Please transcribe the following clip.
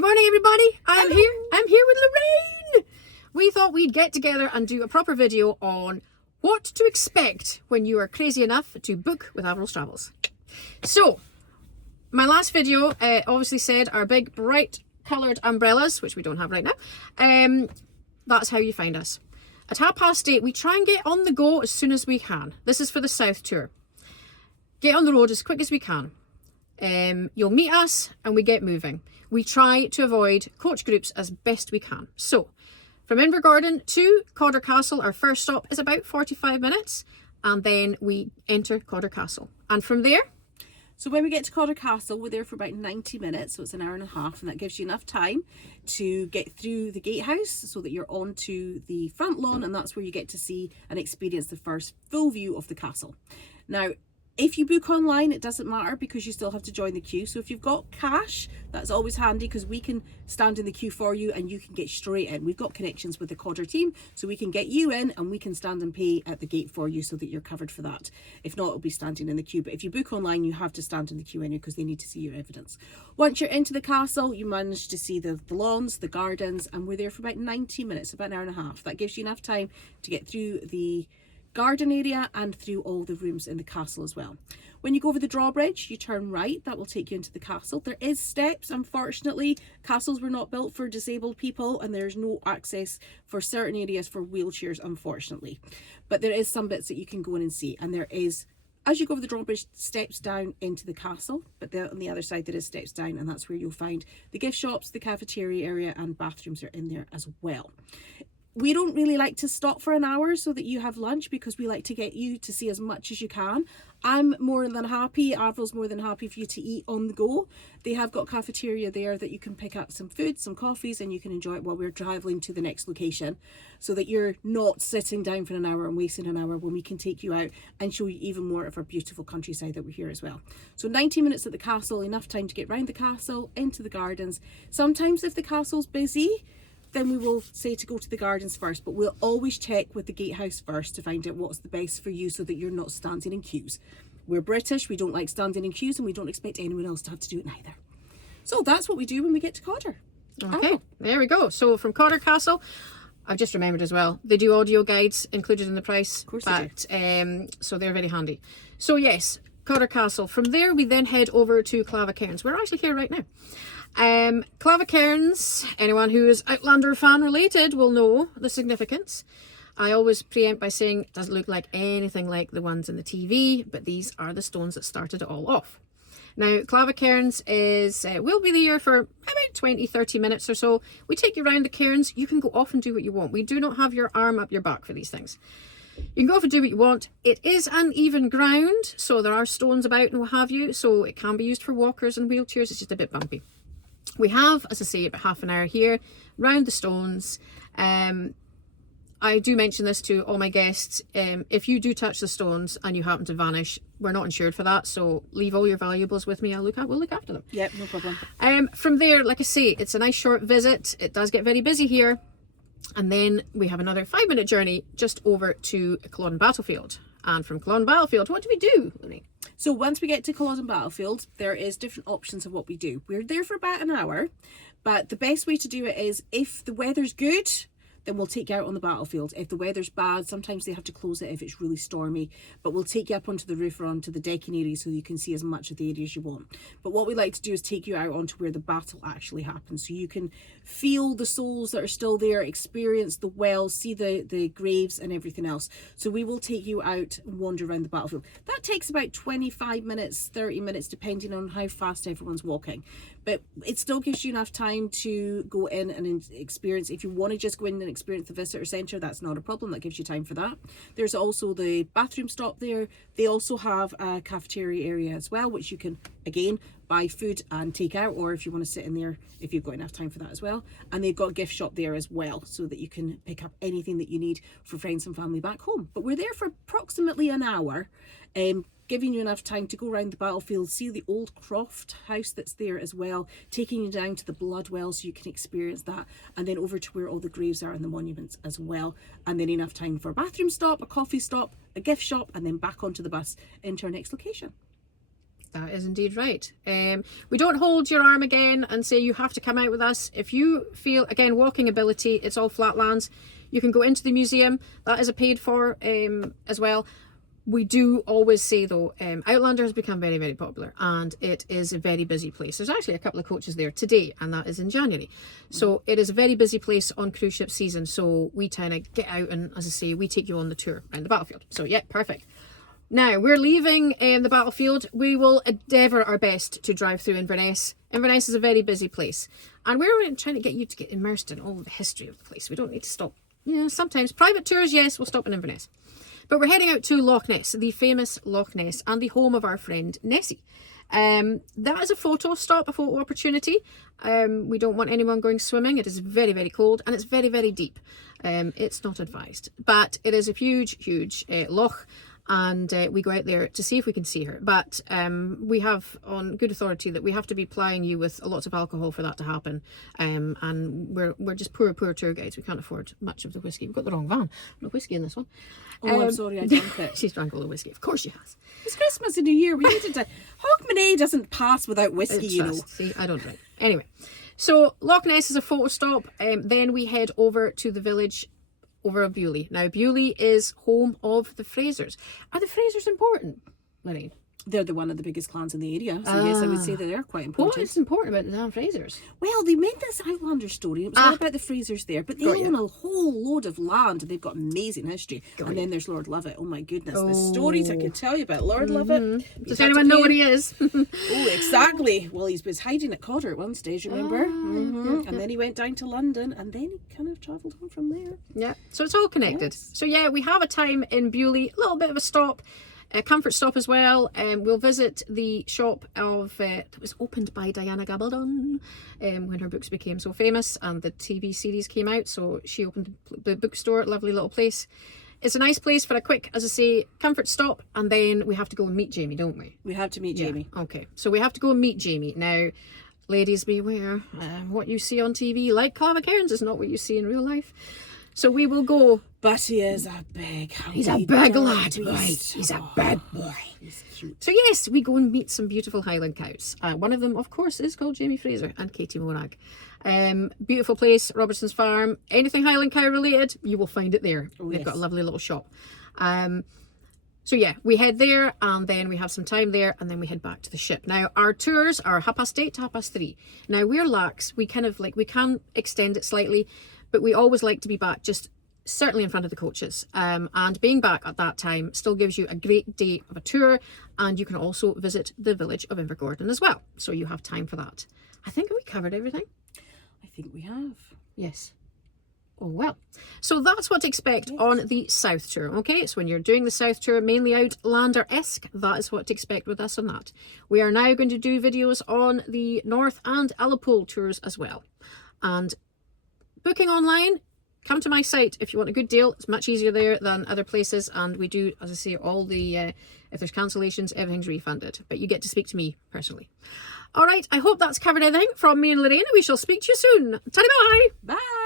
Good morning, everybody. I'm here with Lorraine. We thought we'd get together and do a proper video on what to expect when you are crazy enough to book with Averroes Travels. So, my last video obviously said our big bright coloured umbrellas, which we don't have right now. That's how you find us. At 8:30, we try and get on the go as soon as we can. This is for the South Tour. Get on the road as quick as we can. You'll meet us and we get moving. We try to avoid coach groups as best we can. So, from Invergordon to Codder Castle, our first stop is about 45 minutes, and then we enter Codder Castle. And from there, so when we get to Codder Castle, we're there for about 90 minutes, so it's an hour and a half, and that gives you enough time to get through the gatehouse so that you're onto the front lawn, and that's where you get to see and experience the first full view of the castle. Now, if you book online, it doesn't matter because you still have to join the queue. So if you've got cash, that's always handy because we can stand in the queue for you and you can get straight in. We've got connections with the Codder team, so we can get you in and we can stand and pay at the gate for you so that you're covered for that. If not, it'll be standing in the queue. But if you book online, you have to stand in the queue anyway because they need to see your evidence. Once you're into the castle, you manage to see the lawns, the gardens, and we're there for about 90 minutes, about an hour and a half. That gives you enough time to get through the garden area and through all the rooms in the castle as well. When you go over the drawbridge, you turn right. That will take you into the castle. There is steps. Unfortunately, castles were not built for disabled people and there's no access for certain areas for wheelchairs, unfortunately. But there is some bits that you can go in and see, and there is, as you go over the drawbridge, steps down into the castle, but on the other side there is steps down, and that's where you'll find the gift shops, the cafeteria area, and bathrooms are in there as well. We don't really like to stop for an hour so that you have lunch because we like to get you to see as much as you can. I'm more than happy, Averroes more than happy for you to eat on the go. They have got cafeteria there that you can pick up some food, some coffees, and you can enjoy it while we're travelling to the next location so that you're not sitting down for an hour and wasting an hour when we can take you out and show you even more of our beautiful countryside that we're here as well. So 90 minutes at the castle, enough time to get round the castle, into the gardens. Sometimes if the castle's busy, then we will say to go to the gardens first, but we'll always check with the gatehouse first to find out what's the best for you so that you're not standing in queues. We're British, we don't like standing in queues, and we don't expect anyone else to have to do it neither. So that's what we do when we get to Codder. okay, there we go. So from Codder Castle, I've just remembered as well, they do audio guides included in the price. Of course they do. So they're very handy. So yes, Codder Castle. From there, we then head over to Cairns. We're actually here right now. Cairns, anyone who is Outlander fan related will know the significance. I always preempt by saying it doesn't look like anything like the ones in the TV, but these are the stones that started it all off. Now, Cairns is will be there for about 20-30 minutes or so. We take you around the cairns. You can go off and do what you want. We do not have your arm up your back for these things. You can go off and do what you want. It is uneven ground, so there are stones about and what have you, so it can be used for walkers and wheelchairs. It's just a bit bumpy. We have, as I say, about half an hour here round the stones. I do mention this to all my guests. If you do touch the stones and you happen to vanish, we're not insured for that, so leave all your valuables with me. We'll look after them. Yep, no problem. From there, like I say, it's a nice short visit. It does get very busy here. And then we have another 5-minute journey just over to Culloden Battlefield. And from Culloden Battlefield, what do we do, Lorraine? So once we get to Culloden Battlefield, there is different options of what we do. We're there for about an hour, but the best way to do it is if the weather's good, then we'll take you out on the battlefield. If the weather's bad, sometimes they have to close it if it's really stormy, but we'll take you up onto the roof or onto the decking area so you can see as much of the area as you want. But what we like to do is take you out onto where the battle actually happens, so you can feel the souls that are still there, experience the wells, see the graves and everything else. So we will take you out and wander around the battlefield. That takes about 25 minutes, 30 minutes, depending on how fast everyone's walking. But it still gives you enough time to go in and experience. If you want to just go in and experience the visitor centre, that's not a problem. That gives you time for that. There's also the bathroom stop there. They also have a cafeteria area as well, which you can, again, buy food and take out, or if you want to sit in there, if you've got enough time for that as well. And they've got a gift shop there as well, so that you can pick up anything that you need for friends and family back home. But we're there for approximately an hour, giving you enough time to go around the battlefield, see the old croft house that's there as well, taking you down to the blood well so you can experience that, and then over to where all the graves are and the monuments as well. And then enough time for a bathroom stop, a coffee stop, a gift shop, and then back onto the bus into our next location. That is indeed right. We don't hold your arm again and say you have to come out with us. If you feel, again, walking ability, it's all flatlands. You can go into the museum. That is a paid for as well. We do always say though, Outlander has become very, very popular and it is a very busy place. There's actually a couple of coaches there today and that is in January. So it is a very busy place on cruise ship season. So we kind of get out and, as I say, we take you on the tour around the battlefield. So yeah, perfect. Now we're leaving the battlefield. We will endeavour our best to drive through Inverness. Inverness is a very busy place and we're trying to get you to get immersed in all the history of the place. We don't need to stop. Yeah, sometimes private tours, yes, we'll stop in Inverness. But we're heading out to Loch Ness, the famous Loch Ness, and the home of our friend Nessie. That is a photo stop, a photo opportunity. We don't want anyone going swimming. It is very, very cold and it's very, very deep. It's not advised. But it is a huge, huge loch. And we go out there to see if we can see her. But we have on good authority that we have to be plying you with lots of alcohol for that to happen. And we're just poor tour guides. We can't afford much of the whiskey. We've got the wrong van. No whiskey in this one. Oh, I'm sorry, I drank it. She's drank all the whiskey. Of course she has. It's Christmas and New Year. We needed to. Hogmanay doesn't pass without whiskey, It's you know. fast. See, I don't drink. Anyway, so Loch Ness is a photo stop. Then we head over to the village over of Bewley. Now, Bewley is home of the Frasers. Are the Frasers important, Lorraine? They're one of the biggest clans in the area, so yes, I would say that they're quite important. What is important about the damn Frasers? Well, they made this Outlander story. It was all about the Frasers there, but they own a whole load of land and they've got amazing history. Then there's Lord Lovett. Oh my goodness, the stories I could tell you about Lord Lovett. Does anyone know what he is? Oh, exactly. Well, he was hiding at Codder at one stage, remember? And then he went down to London and then he kind of travelled on from there. Yeah, so it's all connected. Yes. So yeah, we have a time in Bewley, a little bit of a stop. A comfort stop as well. We'll visit the shop of that was opened by Diana Gabaldon when her books became so famous and the TV series came out. So she opened the bookstore, lovely little place. It's a nice place for a quick, as I say, comfort stop, and then we have to go and meet Jamie, don't we? We have to meet Jamie. Okay, so we have to go and meet Jamie. Now, ladies beware, what you see on TV, like Clive Cairns, is not what you see in real life. So we will go. But he is a big, he's a big lad, right? He's a big boy. He's cute. So yes, we go and meet some beautiful Highland cows. One of them, of course, is called Jamie Fraser and Katie Morag. Beautiful place, Robertson's Farm. Anything Highland cow related, you will find it there. Oh, They've yes. got a lovely little shop. So yeah, we head there and then we have some time there and then we head back to the ship. Now our tours are 8:30 to 3:30. Now we're lax, we kind of like, we can extend it slightly, but we always like to be back just certainly in front of the coaches. And being back at that time still gives you a great day of a tour, and you can also visit the village of Invergordon as well. So you have time for that. I think we covered everything. I think we have. Yes. Oh well. So that's what to expect on the South Tour. Okay, so when you're doing the South Tour, mainly Outlander-esque, that is what to expect with us on that. We are now going to do videos on the North and Allopole tours as well. And booking online, come to my site if you want a good deal. It's much easier there than other places, and we do, as I say, all the if there's cancellations, everything's refunded, but you get to speak to me personally. All right, I hope that's covered everything from me and Lorraine. We shall speak to you soon. Ta-da, bye. Bye.